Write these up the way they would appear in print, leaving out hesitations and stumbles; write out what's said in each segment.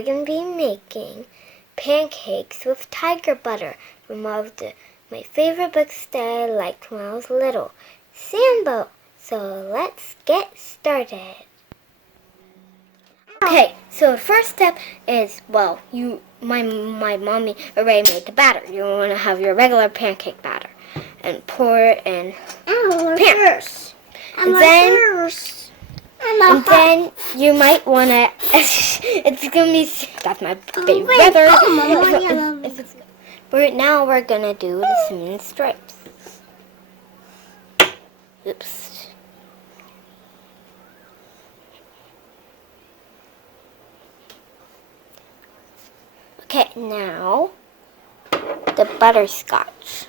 we're going to be making pancakes with tiger butter from one of my favorite books that I liked when I was little, Sambo. So let's get started. Okay, so the first step is, well, my mommy already made the batter. You want to have your regular pancake batter and pour it in pan. And then you might want to, it's going to be, that's my baby brother. But now we're going to do the cinnamon stripes. Oops. Okay, now the butterscotch.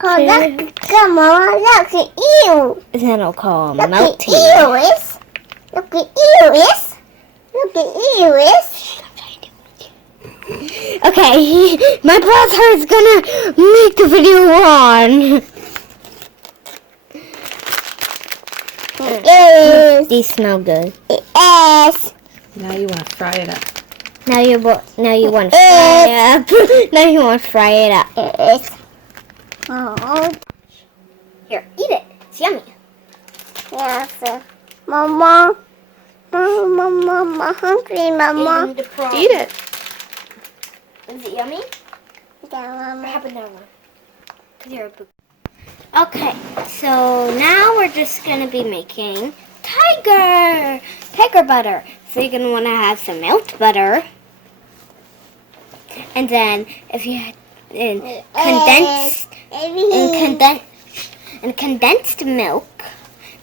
Oh, look, come on, look at you. Then I'll call them melty. Look at Iris. Look at Iris. Okay, my brother is gonna make the video on. These smell good. Yes. Now you want to fry it up. Now you want to fry it up. Now you want to fry it up. Yes. Oh. Here, eat it. It's yummy. Yes. Mama. Mama, hungry, Mama. Eat it. Is it yummy? Yeah, What Mama. happened to one? Because you're a poop. Okay, so now we're just going to be making tiger butter. So you're going to want to have some melted butter. And then if you condensed milk.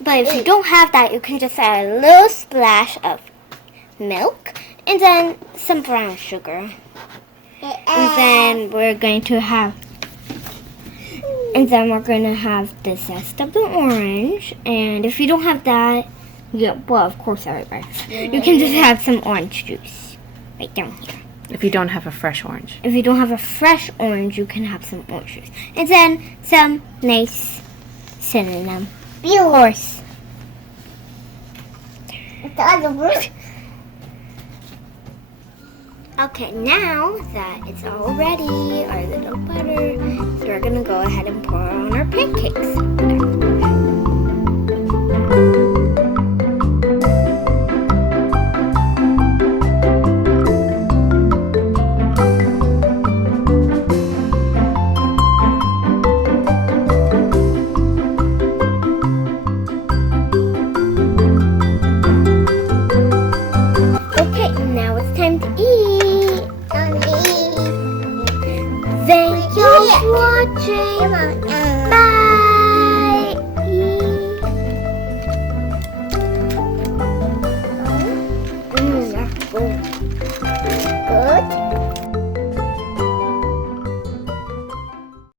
But if you don't have that, you can just add a little splash of milk and then some brown sugar. And then we're going to have the zest of the orange. And if you don't have that, yeah, well, of course, everybody. You can just have some orange juice right down here. If you don't have a fresh orange. If you don't have a fresh orange, you can have some orange juice. And then some nice cinnamon. Of course. Okay, now that it's all ready, our little butter, so we're going to go ahead and pour on our pancakes. Okay, now it's time to eat. Thank you for watching.